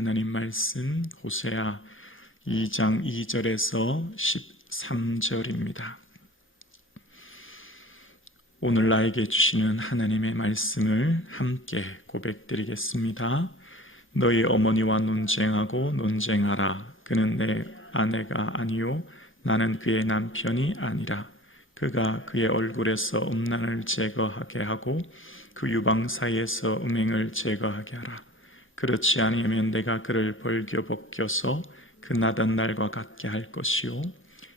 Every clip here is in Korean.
하나님 말씀 호세아 2장 2절에서 13절입니다. 오늘 나에게 주시는 하나님의 말씀을 함께 고백드리겠습니다. 너희 어머니와 논쟁하고 논쟁하라. 그는 내 아내가 아니요 나는 그의 남편이 아니라. 그가 그의 얼굴에서 음란을 제거하게 하고 그 유방 사이에서 음행을 제거하게 하라. 그렇지 아니하면 내가 그를 벌겨벗겨서 그 나던 날과 같게 할 것이요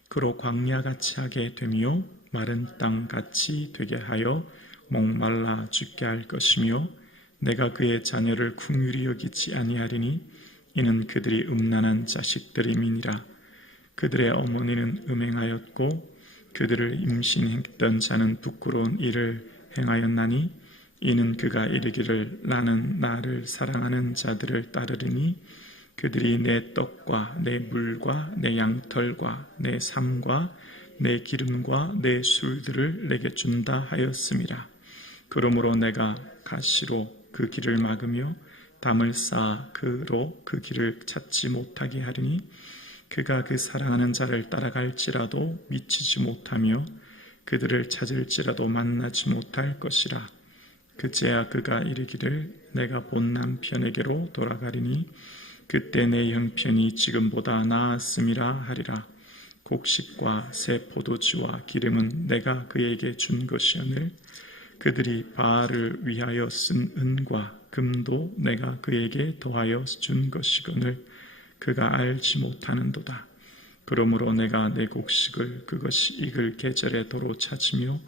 그로 광야같이 하게 되며 마른 땅같이 되게 하여 목말라 죽게 할 것이며 내가 그의 자녀를 긍휼히 여기지 아니하리니 이는 그들이 음란한 자식들임이니라. 그들의 어머니는 음행하였고 그들을 임신했던 자는 부끄러운 일을 행하였나니 이는 그가 이르기를 나는 나를 사랑하는 자들을 따르리니 그들이 내 떡과 내 물과 내 양털과 내 삶과 내 기름과 내 술들을 내게 준다 하였음이라. 그러므로 내가 가시로 그 길을 막으며 담을 쌓아 그로 그 길을 찾지 못하게 하리니 그가 그 사랑하는 자를 따라갈지라도 미치지 못하며 그들을 찾을지라도 만나지 못할 것이라. 그제야 그가 이르기를 내가 본 남편에게로 돌아가리니 그때 내 형편이 지금보다 나았음이라 하리라. 곡식과 새 포도주와 기름은 내가 그에게 준 것이오늘 그들이 바알을 위하여 쓴 은과 금도 내가 그에게 더하여 준 것이거늘 그가 알지 못하는도다. 그러므로 내가 내 곡식을 그것이 익을 계절에 도로 찾으며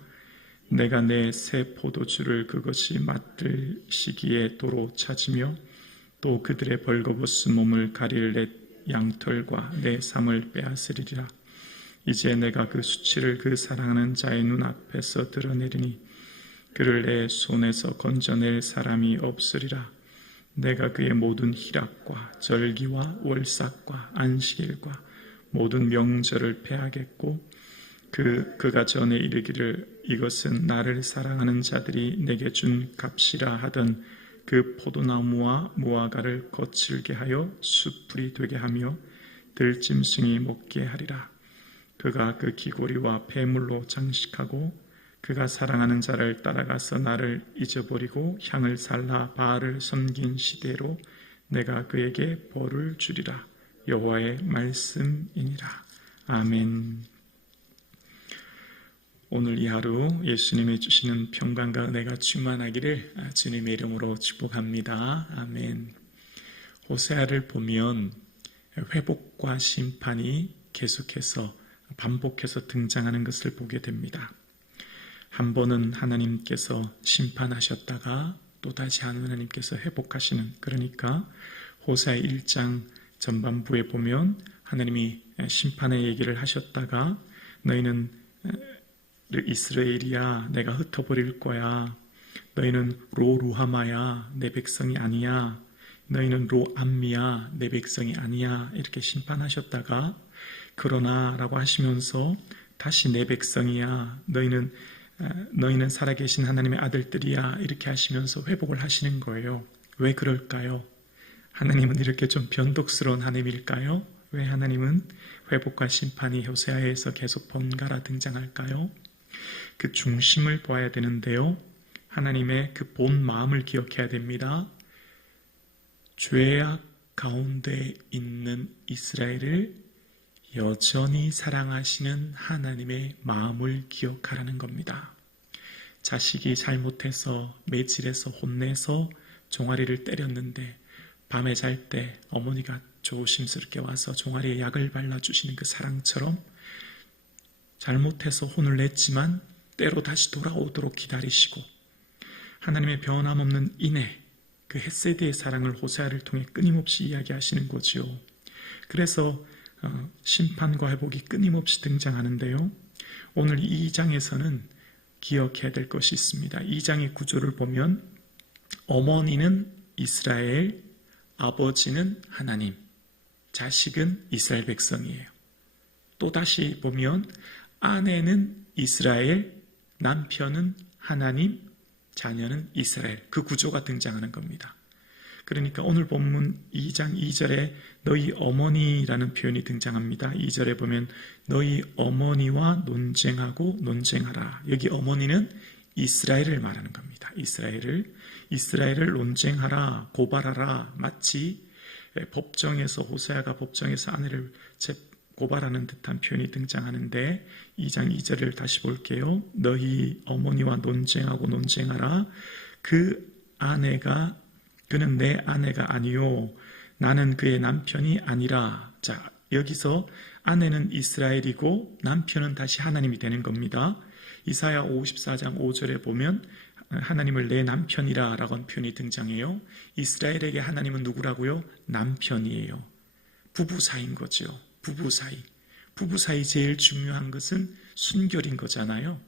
내가 내 새 포도주를 그것이 맡을 시기에 도로 찾으며 또 그들의 벌거벗은 몸을 가릴 내 양털과 내 삶을 빼앗으리라. 이제 내가 그 수치를 그 사랑하는 자의 눈앞에서 드러내리니 그를 내 손에서 건져낼 사람이 없으리라. 내가 그의 모든 희락과 절기와 월삭과 안식일과 모든 명절을 폐하겠고 그가 전에 이르기를 이것은 나를 사랑하는 자들이 내게 준 값이라 하던 그 포도나무와 무화과를 거칠게 하여 숯불이 되게 하며 들짐승이 먹게 하리라. 그가 그 귀고리와 폐물로 장식하고 그가 사랑하는 자를 따라가서 나를 잊어버리고 향을 살라 바알을 섬긴 시대로 내가 그에게 벌을 주리라. 여호와의 말씀이니라. 아멘. 오늘 이 하루 예수님이 주시는 평강과 은혜가 충만하기를 주님의 이름으로 축복합니다. 아멘. 호세아를 보면 회복과 심판이 계속해서 반복해서 등장하는 것을 보게 됩니다. 한 번은 하나님께서 심판하셨다가 또다시 하나님께서 회복하시는, 그러니까 호세아 1장 전반부에 보면 하나님이 심판의 얘기를 하셨다가 너희는 이스라엘이야 내가 흩어버릴 거야. 너희는 로루하마야 내 백성이 아니야. 너희는 로암미야 내 백성이 아니야. 이렇게 심판하셨다가 그러나 라고 하시면서 다시 내 백성이야. 너희는 살아계신 하나님의 아들들이야. 이렇게 하시면서 회복을 하시는 거예요. 왜 그럴까요? 하나님은 이렇게 좀 변덕스러운 하나님일까요? 왜 하나님은 회복과 심판이 호세아에서 계속 번갈아 등장할까요? 그 중심을 보아야 되는데요. 하나님의 그 본 마음을 기억해야 됩니다. 죄악 가운데 있는 이스라엘을 여전히 사랑하시는 하나님의 마음을 기억하라는 겁니다. 자식이 잘못해서 매질해서 혼내서 종아리를 때렸는데 밤에 잘 때 어머니가 조심스럽게 와서 종아리에 약을 발라주시는 그 사랑처럼 잘못해서 혼을 냈지만 때로 다시 돌아오도록 기다리시고 하나님의 변함없는 인애, 그 헤세드의 사랑을 호세아를 통해 끊임없이 이야기하시는 거지요. 그래서 심판과 회복이 끊임없이 등장하는데요. 오늘 이 2장에서는 기억해야 될 것이 있습니다. 2장의 구조를 보면 어머니는 이스라엘, 아버지는 하나님, 자식은 이스라엘 백성이에요. 또다시 보면 아내는 이스라엘, 남편은 하나님, 자녀는 이스라엘. 그 구조가 등장하는 겁니다. 그러니까 오늘 본문 2장 2절에 너희 어머니라는 표현이 등장합니다. 2절에 보면 너희 어머니와 논쟁하고 논쟁하라. 여기 어머니는 이스라엘을 말하는 겁니다. 이스라엘을 논쟁하라, 고발하라. 마치 법정에서 호세아가 법정에서 아내를 고발하는 듯한 표현이 등장하는데 2장 2절을 다시 볼게요. 너희 어머니와 논쟁하고 논쟁하라. 그는 내 아내가 아니요 나는 그의 남편이 아니라. 자, 여기서 아내는 이스라엘이고 남편은 다시 하나님이 되는 겁니다. 이사야 54장 5절에 보면 하나님을 내 남편이라 라고 하는 표현이 등장해요. 이스라엘에게 하나님은 누구라고요? 남편이에요. 부부 사이인 거죠. 부부 사이 제일 중요한 것은 순결인 거잖아요.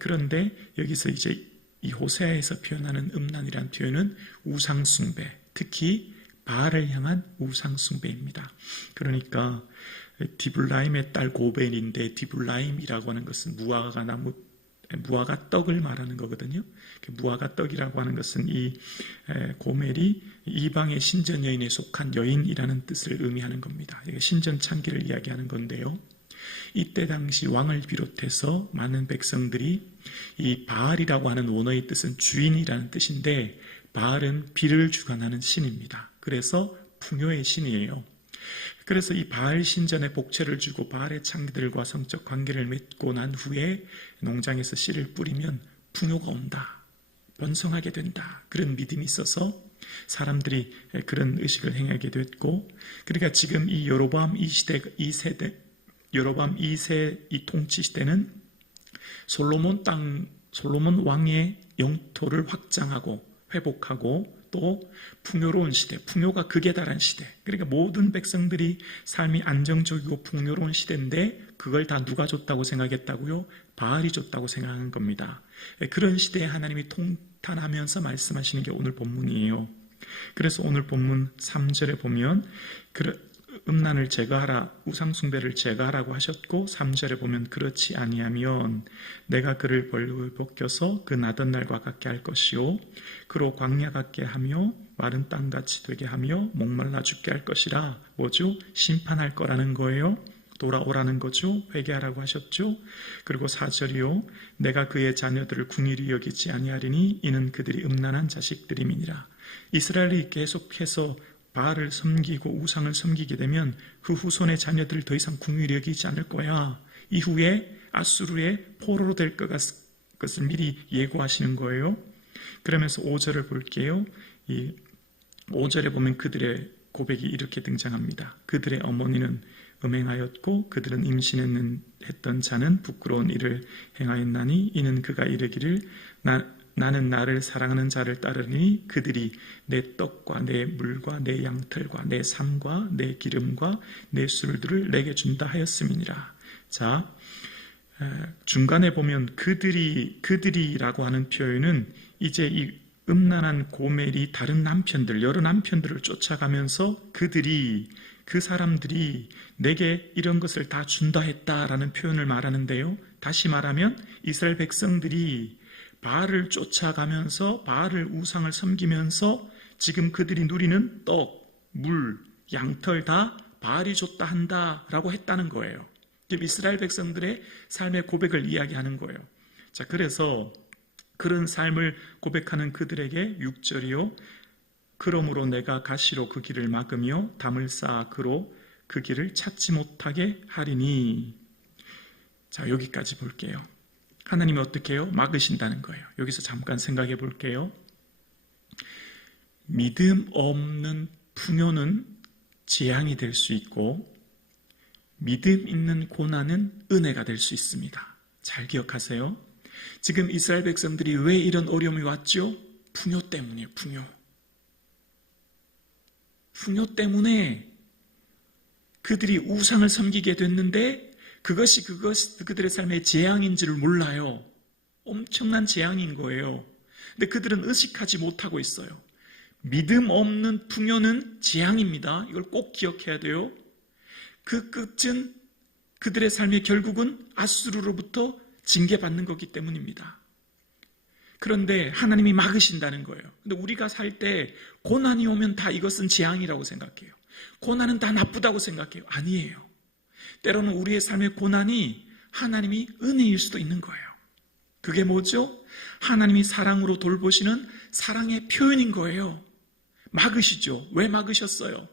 그런데 여기서 이제 이 호세아에서 표현하는 음란이라는 표현은 우상숭배, 특히 바알을 향한 우상숭배입니다. 그러니까 디블라임의 딸 고벨인데 디블라임이라고 하는 것은 무화과 떡을 말하는 거거든요. 무화과 떡이라고 하는 것은 이 고멜이 이방의 신전 여인에 속한 여인이라는 뜻을 의미하는 겁니다. 신전 창기를 이야기하는 건데요. 이때 당시 왕을 비롯해서 많은 백성들이 이 바알이라고 하는 원어의 뜻은 주인이라는 뜻인데 바알은 비를 주관하는 신입니다. 그래서 풍요의 신이에요. 그래서 이 바알 신전에 복채를 주고 바알의 창기들과 성적 관계를 맺고 난 후에 농장에서 씨를 뿌리면 풍요가 온다, 번성하게 된다, 그런 믿음이 있어서 사람들이 그런 의식을 행하게 됐고, 그러니까 지금 이 여로보암 2세 이 통치 시대는 솔로몬 왕의 영토를 확장하고 회복하고 또 풍요로운 시대, 풍요가 극에 달한 시대. 그러니까 모든 백성들이 삶이 안정적이고 풍요로운 시대인데 그걸 다 누가 줬다고 생각했다고요? 바알이 줬다고 생각하는 겁니다. 그런 시대에 하나님이 통탄하면서 말씀하시는 게 오늘 본문이에요. 그래서 오늘 본문 3절에 보면 음란을 제거하라, 우상숭배를 제거하라고 하셨고 3절에 보면 그렇지 아니하면 내가 그를 벌거벗겨서 그 나던 날과 같게 할 것이요 그로 광야 같게 하며 마른 땅같이 되게 하며 목말라 죽게 할 것이라. 뭐죠? 심판할 거라는 거예요. 돌아오라는 거죠. 회개하라고 하셨죠. 그리고 4절이요 내가 그의 자녀들을 궁일이 여기지 아니하리니 이는 그들이 음란한 자식들임이니라. 이스라엘이 계속해서 바알을 섬기고 우상을 섬기게 되면 그 후손의 자녀들을 더 이상 궁휼히 여기지 않을 거야. 이후에 아수르의 포로로 될 것을 미리 예고하시는 거예요. 그러면서 5절을 볼게요. 이 5절에 보면 그들의 고백이 이렇게 등장합니다. 그들의 어머니는 음행하였고 그들은 임신했던 자는 부끄러운 일을 행하였나니 이는 그가 이르기를 나는 나를 사랑하는 자를 따르니 그들이 내 떡과 내 물과 내 양털과 내 삶과 내 기름과 내 술들을 내게 준다 하였음이니라. 자, 중간에 보면 그들이라고 하는 표현은 이제 이 음란한 고멜이 다른 남편들, 여러 남편들을 쫓아가면서 그 사람들이 내게 이런 것을 다 준다 했다라는 표현을 말하는데요. 다시 말하면 이스라엘 백성들이 바알을 쫓아가면서 바알을 우상을 섬기면서 지금 그들이 누리는 떡, 물, 양털 다 바알이 줬다 한다라고 했다는 거예요. 이스라엘 백성들의 삶의 고백을 이야기하는 거예요. 자, 그래서 그런 삶을 고백하는 그들에게 6절이요. 그러므로 내가 가시로 그 길을 막으며 담을 쌓아 그로 그 길을 찾지 못하게 하리니. 자, 여기까지 볼게요. 하나님이 어떻게 해요? 막으신다는 거예요. 여기서 잠깐 생각해 볼게요. 믿음 없는 풍요는 재앙이 될 수 있고 믿음 있는 고난은 은혜가 될 수 있습니다. 잘 기억하세요. 지금 이스라엘 백성들이 왜 이런 어려움이 왔죠? 풍요 때문이에요. 풍요 때문에 그들이 우상을 섬기게 됐는데 그것이 그들의 삶의 재앙인 줄 몰라요. 엄청난 재앙인 거예요. 근데 그들은 의식하지 못하고 있어요. 믿음 없는 풍요는 재앙입니다. 이걸 꼭 기억해야 돼요. 그 끝은 그들의 삶의 결국은 아수르로부터 징계받는 거기 때문입니다. 그런데 하나님이 막으신다는 거예요. 근데 우리가 살 때 고난이 오면 다 이것은 재앙이라고 생각해요. 고난은 다 나쁘다고 생각해요. 아니에요. 때로는 우리의 삶의 고난이 하나님이 은혜일 수도 있는 거예요. 그게 뭐죠? 하나님이 사랑으로 돌보시는 사랑의 표현인 거예요. 막으시죠. 왜 막으셨어요?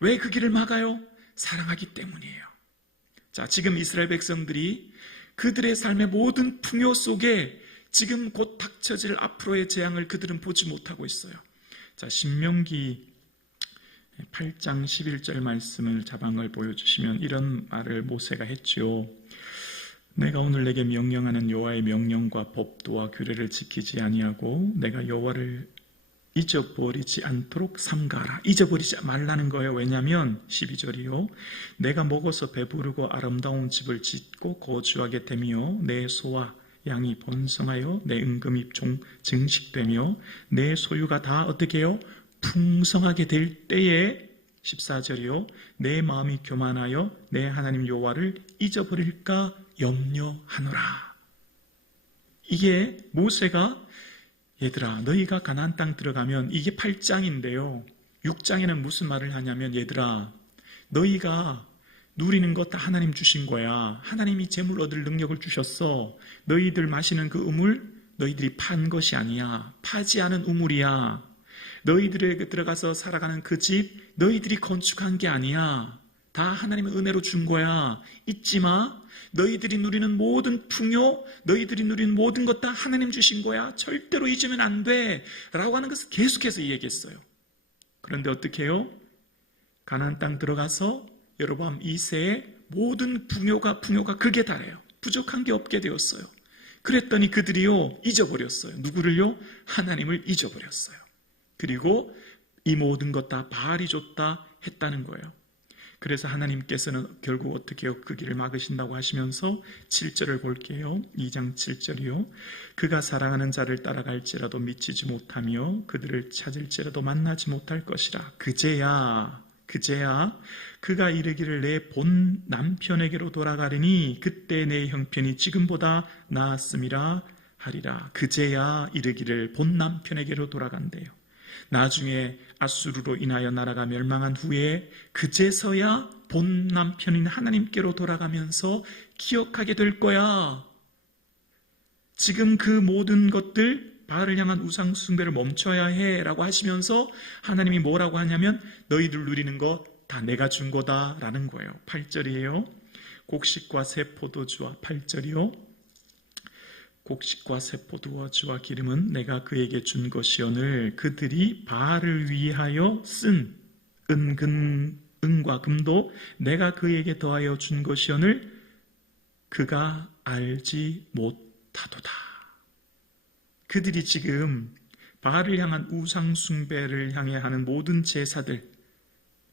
왜 그 길을 막아요? 사랑하기 때문이에요. 자, 지금 이스라엘 백성들이 그들의 삶의 모든 풍요 속에 지금 곧 닥쳐질 앞으로의 재앙을 그들은 보지 못하고 있어요. 자, 신명기 8장 11절 말씀을 자방을 보여주시면 이런 말을 모세가 했죠. 내가 오늘 내게 명령하는 여호와의 명령과 법도와 규례를 지키지 아니하고 내가 여호와를 잊어버리지 않도록 삼가라. 잊어버리지 말라는 거예요. 왜냐하면 12절이요. 내가 먹어서 배부르고 아름다운 집을 짓고 거주하게 되며 내 소와 양이 번성하여 내 은금이 증식되며 내 소유가 다 어떻게 해요? 풍성하게 될 때에 14절이요. 내 마음이 교만하여 내 하나님 여호와를 잊어버릴까 염려하노라. 이게 모세가 얘들아 너희가 가나안 땅 들어가면 이게 8장인데요. 6장에는 무슨 말을 하냐면 얘들아 너희가 누리는 것 다 하나님 주신 거야. 하나님이 재물 얻을 능력을 주셨어. 너희들 마시는 그 우물 너희들이 판 것이 아니야. 파지 않은 우물이야. 너희들에게 들어가서 살아가는 그 집 너희들이 건축한 게 아니야. 다 하나님의 은혜로 준 거야. 잊지 마. 너희들이 누리는 모든 풍요, 너희들이 누리는 모든 것 다 하나님 주신 거야. 절대로 잊으면 안 돼. 라고 하는 것을 계속해서 얘기했어요. 그런데 어떻게 해요? 가나안 땅 들어가서 여로보암 2세의 모든 풍요가 극에 달해요. 부족한 게 없게 되었어요. 그랬더니 그들이요 잊어버렸어요. 누구를요? 하나님을 잊어버렸어요. 그리고 이 모든 것 다 바알이 줬다 했다는 거예요. 그래서 하나님께서는 결국 어떻게 해요? 그 길을 막으신다고 하시면서 7절을 볼게요. 2장 7절이요. 그가 사랑하는 자를 따라갈지라도 미치지 못하며 그들을 찾을지라도 만나지 못할 것이라. 그제야 그가 이르기를 내 본 남편에게로 돌아가리니 그때 내 형편이 지금보다 나았음이라 하리라. 그제야 이르기를 본 남편에게로 돌아간대요. 나중에 아수르로 인하여 나라가 멸망한 후에 그제서야 본 남편인 하나님께로 돌아가면서 기억하게 될 거야. 지금 그 모든 것들 바알을 향한 우상 숭배를 멈춰야 해 라고 하시면서 하나님이 뭐라고 하냐면 너희들 누리는 거 다 내가 준 거다 라는 거예요. 8절이에요. 곡식과 새 포도주와 8절이요. 곡식과 새 포도주와 기름은 내가 그에게 준 것이오늘 그들이 바알을 위하여 쓴 은과 금도 내가 그에게 더하여 준 것이오늘 그가 알지 못하도다. 그들이 지금 바알을 향한 우상 숭배를 향해 하는 모든 제사들,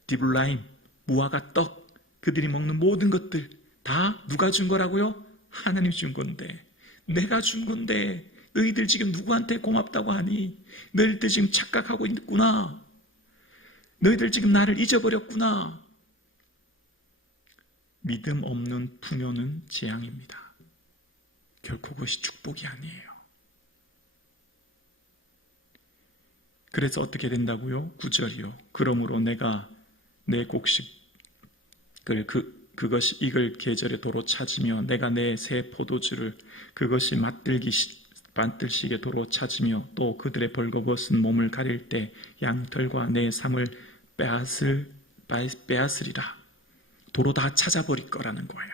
디블라임, 무화과 떡, 그들이 먹는 모든 것들 다 누가 준 거라고요? 하나님 준 건데, 내가 준 건데 너희들 지금 누구한테 고맙다고 하니? 너희들 지금 착각하고 있구나. 너희들 지금 나를 잊어버렸구나. 믿음 없는 풍요는 재앙입니다. 결코 그것이 축복이 아니에요. 그래서 어떻게 된다고요? 9절이요. 그러므로 내가 내 곡식을 그것이 익을 계절에 도로 찾으며 내가 내 새 포도주를 그것이 맛들시게 도로 찾으며 또 그들의 벌거벗은 몸을 가릴 때 양털과 내 삶을 빼앗으리라. 도로 다 찾아버릴 거라는 거예요.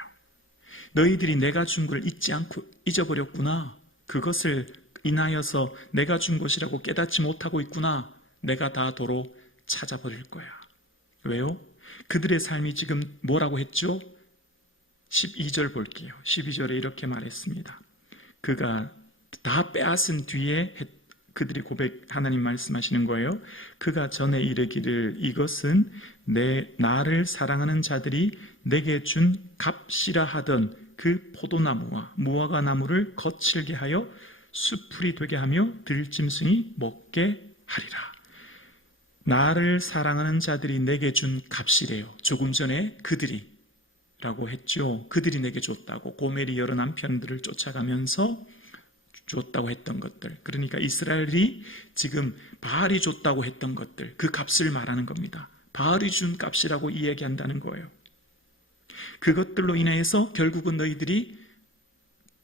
너희들이 내가 준 걸 잊지 않고 잊어버렸구나. 그것을 인하여서 내가 준 것이라고 깨닫지 못하고 있구나. 내가 다 도로 찾아버릴 거야. 왜요? 그들의 삶이 지금 뭐라고 했죠? 12절 볼게요. 12절에 이렇게 말했습니다. 그가 다 빼앗은 뒤에 그들이 하나님 말씀하시는 거예요. 그가 전에 이르기를 이것은 나를 사랑하는 자들이 내게 준 값이라 하던 그 포도나무와 무화과 나무를 거칠게 하여 수풀이 되게 하며 들짐승이 먹게 하리라. 나를 사랑하는 자들이 내게 준 값이래요. 조금 전에 그들이 라고 했죠. 그들이 내게 줬다고 고멜이 여러 남편들을 쫓아가면서 줬다고 했던 것들, 그러니까 이스라엘이 지금 바알이 줬다고 했던 것들, 그 값을 말하는 겁니다. 바알이 준 값이라고 이야기한다는 거예요. 그것들로 인해서 결국은 너희들이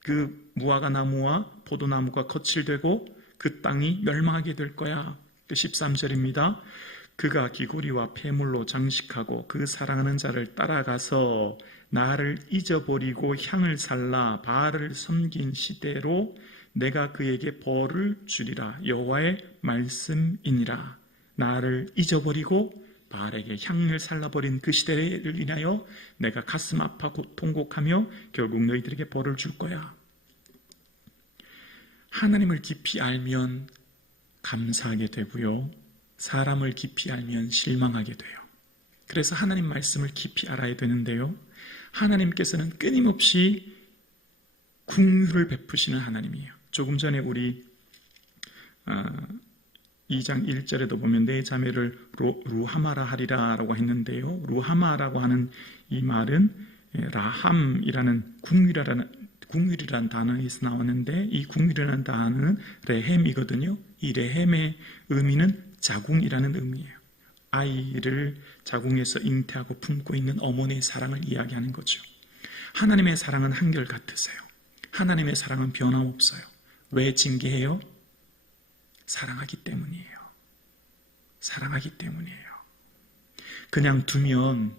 그 무화과 나무와 포도나무가 거칠되고 그 땅이 멸망하게 될 거야. 13절입니다. 그가 귀고리와 폐물로 장식하고 그 사랑하는 자를 따라가서 나를 잊어버리고 향을 살라 바알을 섬긴 시대로 내가 그에게 벌을 주리라. 여호와의 말씀이니라. 나를 잊어버리고 바알에게 향을 살라버린 그 시대를 인하여 내가 가슴 아파고 통곡하며 결국 너희들에게 벌을 줄 거야. 하나님을 깊이 알면 감사하게 되고요, 사람을 깊이 알면 실망하게 돼요. 그래서 하나님 말씀을 깊이 알아야 되는데요, 하나님께서는 끊임없이 긍휼을 베푸시는 하나님이에요. 조금 전에 우리 2장 1절에도 보면 내 자매를 루하마라 하리라 라고 했는데요, 루하마라고 하는 이 말은 라함이라는 긍휼이라는 단어에서 나왔는데, 이 긍휼이라는 단어는 레헴이거든요. 이 레헴의 의미는 자궁이라는 의미예요. 아이를 자궁에서 잉태하고 품고 있는 어머니의 사랑을 이야기하는 거죠. 하나님의 사랑은 한결같으세요. 하나님의 사랑은 변함없어요. 왜 징계해요? 사랑하기 때문이에요. 사랑하기 때문이에요. 그냥 두면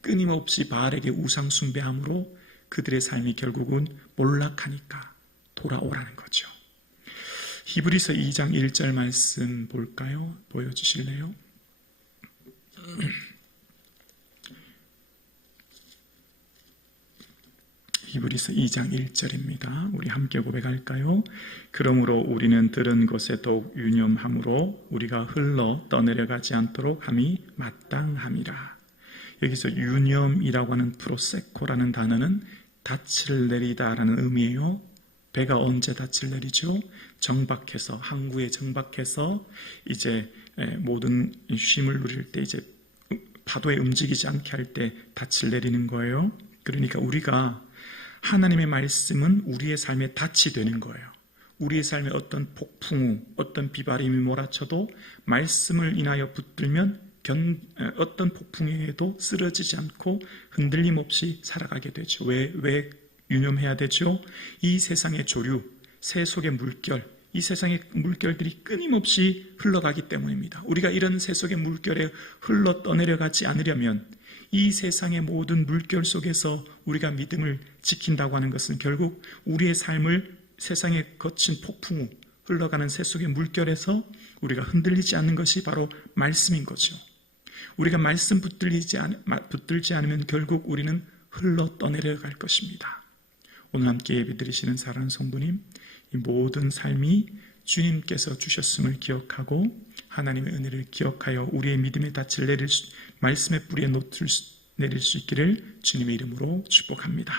끊임없이 바알에게 우상 숭배함으로 그들의 삶이 결국은 몰락하니까 돌아오라는 거죠. 히브리서 2장 1절 말씀 볼까요? 보여주실래요? 히브리서 2장 1절입니다. 우리 함께 고백할까요? 그러므로 우리는 들은 것에 더욱 유념함으로 우리가 흘러 떠내려가지 않도록 함이 마땅함이라. 여기서 유념이라고 하는 프로세코라는 단어는 닻을 내리다라는 의미예요. 배가 언제 닻을 내리죠? 정박해서, 항구에 정박해서 이제 모든 쉼을 누릴 때, 이제 파도에 움직이지 않게 할 때 닻을 내리는 거예요. 그러니까 우리가 하나님의 말씀은 우리의 삶의 닻이 되는 거예요. 우리의 삶에 어떤 폭풍우, 어떤 비바람이 몰아쳐도 말씀을 인하여 붙들면 어떤 폭풍에도 쓰러지지 않고 흔들림 없이 살아가게 되죠. 왜 유념해야 되죠? 이 세상의 조류, 새 속의 물결, 이 세상의 물결들이 끊임없이 흘러가기 때문입니다. 우리가 이런 새 속의 물결에 흘러 떠내려가지 않으려면 이 세상의 모든 물결 속에서 우리가 믿음을 지킨다고 하는 것은 결국 우리의 삶을 세상의 거친 폭풍우, 흘러가는 새 속의 물결에서 우리가 흔들리지 않는 것이 바로 말씀인 거죠. 우리가 말씀 붙들지 않으면 결국 우리는 흘러 떠내려갈 것입니다. 오늘 함께 예배드리시는 사랑하는 성도님, 이 모든 삶이 주님께서 주셨음을 기억하고 하나님의 은혜를 기억하여 우리의 믿음의 닻을 말씀의 뿌리에 내릴 수 있기를 주님의 이름으로 축복합니다.